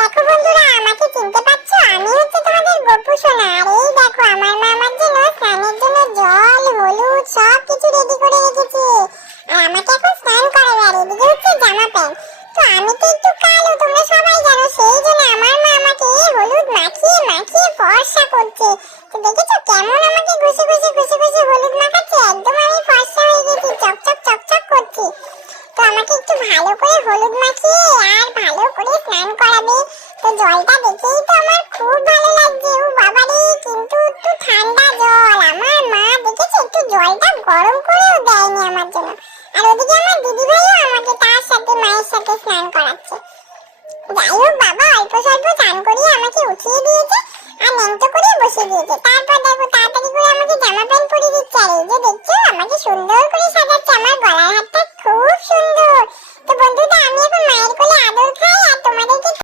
দেখো বন্ধুরা, আমাকে চিনতে পারছো? আমি হচ্ছে তোমাদের গপু সোনা। আর এই দেখো, আমার মা আমার জন্য স্নানের জন্য জল, হলুদ সব কিছু রেডি করে রেখেছে। আর আমাকে এখন স্নান করাবে। আর এদিকে হচ্ছে জামা প্যান্ট। তো আমি তো একটু কালো, তোমরা সবাই জানো, সেই জন্য আমার মা আমাকে হলুদ মাখিয়ে মাখিয়ে ফর্সা করছে। তো দেখেছো কেমন আমাকে ঘষে ঘষে ঘষে ঘষে হলুদ মাখাচ্ছে? একদম আমি ফর্সা হয়ে গেছি, চকচক চকচক করছি। তো আমাকে একটু ভালো করে হলুদ মাখিয়ে আর ভালো করে স্নান করাবে। তো জলটা দেখেই তো আমার খুব ভালো লাগছে। ও বাবারে, কিন্তু একটু ঠান্ডা জল। আমার মা দেখেছে একটু জলটা গরম করেও দেয়নি আমার জন্য। আর ওদিকে আমার দিদিভাইও আমাকে তার সাথে মায়ের সাথে স্নান করাচ্ছে। যাই হোক বাবা, অল্প স্বল্প স্নান করিয়ে আমাকে উঠিয়ে দিয়েছে আর ন্যাংটো করে বসিয়ে দিয়েছে। তারপর দেখো তাড়াতাড়ি করে আমাকে জামা প্যান্ট পরিয়ে দিচ্ছে। আর এই যে দেখছো, আমাকে সুন্দর করে সাজাচ্ছে। আমার গলার হাতটা খুব সুন্দর। তো বন্ধুরা, আমি এখন মায়ের কোলে আদর খাই আর তোমাদেরকে